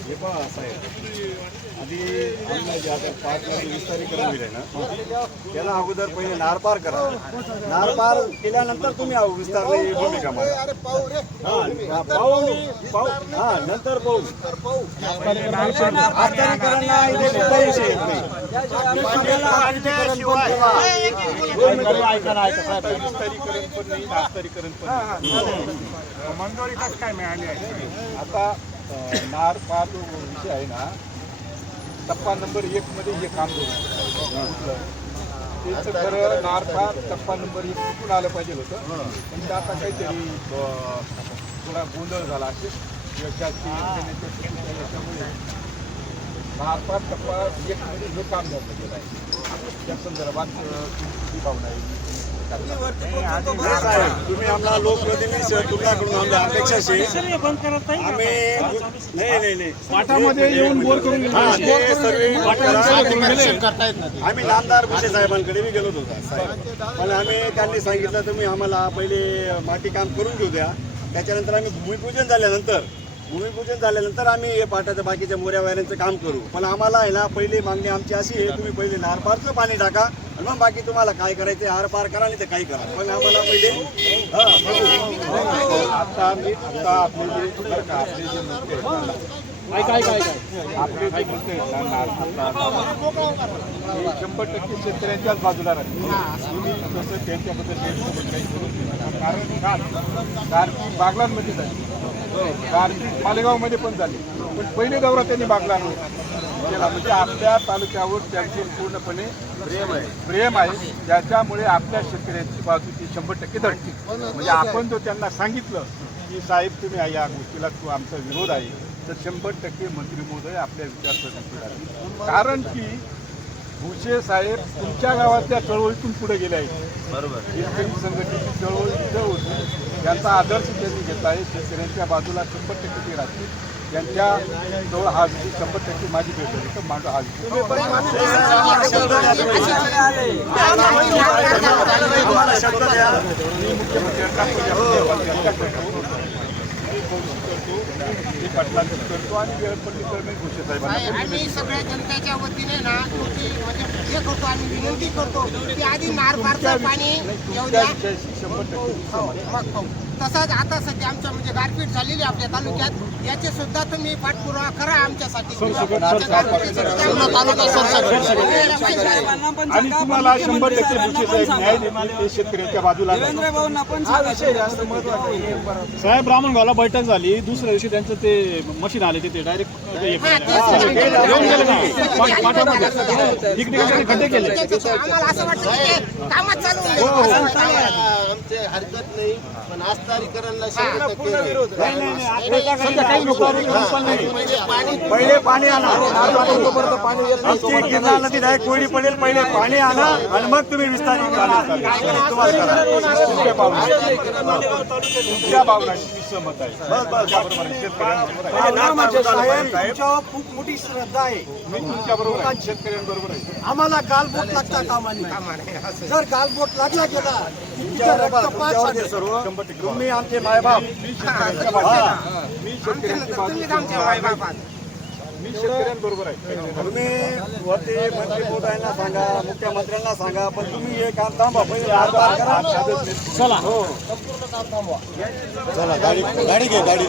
हे पण असं आहे आधी आता पार्क विस्तारीकरण होईल आहे ना त्याला अगोदर पहिले नारपार करा नारपार केल्यानंतर तुम्ही विस्तारली भूमिका हा नंतर पाहू मंजुरी कसं काय मिळाली आहे आता नारपार जो विषय आहे ना टप्पा नंबर 1 मध्ये हे काम त्याचं खरं नारपार टप्पा नंबर 1 कुठून आलं पाहिजे होतं पण ते आता काहीतरी थोडा गोंधळ झाला असेल नारपार टप्पा 1 मध्ये हे काम झालं गेलं आहे त्या संदर्भात तुमची भावना आहे तुम्ही आम्हाला लोकप्रतिनिधी तुमच्याकडून आमच्या अपेक्षाशी नाही पाठामध्ये येऊन बोर करून आम्ही नामदार भुसे साहेबांकडे मी गेलो होतो साहेब पण त्यांनी सांगितलं तुम्ही आम्हाला पहिले माती काम करून घेऊ द्या त्याच्यानंतर आम्ही भूमिपूजन झाल्यानंतर आम्ही हे पाटाच्या बाकीच्या मोऱ्या वायऱ्यांचं काम करू पण आम्हाला आहे ना पहिली मागणी आमची अशी आहे तुम्ही पहिले नारपारचं पाणी टाका आणि मग बाकी तुम्हाला काय करायचं आर पार करा नाही तर काही करा पण आम्हाला पहिले आता आपले जे मंत्री आहेत 100% शेतकऱ्यांच्याच बाजूला राहतील तुम्ही तसं त्यांच्याबद्दल काही कारण बागलांमध्ये झाली गारपीट मालेगावमध्ये पण झाली पण पहिले दौरा त्यांनी बागलांवर केला म्हणजे आपल्या तालुक्यावर त्यांचे पूर्णपणे प्रेम आहे त्याच्यामुळे आपल्या शेतकऱ्यांची बाजू ती 100% धडकी म्हणजे आपण जो त्यांना सांगितलं की साहेब तुम्ही या गोष्टीला आमचा विरोध आहे तर 100% मंत्री महोदय आपल्या विचारसरणीचे राहतील कारण की भुसे साहेब तुमच्या गावातल्या चळवळीतून पुढे गेले आहेत बरोबर शेतकरी संघटनेची चळवळ तिथं होती त्यांचा आदर्श त्यांनी घेतला आहे शेतकऱ्यांच्या बाजूला 100% ते राहतील त्यांच्या जवळ हा 100% माझी भेट होती तर माझा हा करतो आणि वेळपट्टी भुसे साहेबांना आम्ही सगळ्या जनतेच्या वतीने ना म्हणजे हे करतो आम्ही विनंती करतो की आधी नारपारचं पाणी येऊ द्या तसंच आता सध्या आमच्या म्हणजे गारपीट झालेली आपल्या तालुक्यात याचे सुद्धा तुम्ही पाठपुरावा करा आमच्यासाठी आणि तुम्हाला 100% न्याय देणे शेतकऱ्यांच्या बाजूला साहेब ब्राह्मणगावला बैठक झाली दुसऱ्या दिवशी त्यांचं ते मशीन आले तिथे डायरेक्ट खड्डे केले आम्हाला असं वाटतं की कामात चालू आमचे हरकत नाही पण आस्तारीकरणला पहिले पाणी आणा आमची गिरणा नदी डायरेक्ट कोरडी पडेल पहिले पाणी आणा आणि मग तुम्ही विस्तारीकरण तुमच्या भावनाशी सहमत आहे खूप मोठी श्रद्धा आहे मी तुमच्या बरोबर आहे शेतकऱ्यांबरोबर आहे आम्हाला गालबोट लागता कामा नये जर गालबोट लागला गेला सर्व तुम्ही आमचे मायबाप मी शेतकऱ्यांबरोबर आहे तुम्ही वरती मंत्री महोदयांना सांगा मुख्यमंत्र्यांना सांगा पण तुम्ही हे काम थांबा पहिले आर पार करा चला हो चला गाडी घे गाडी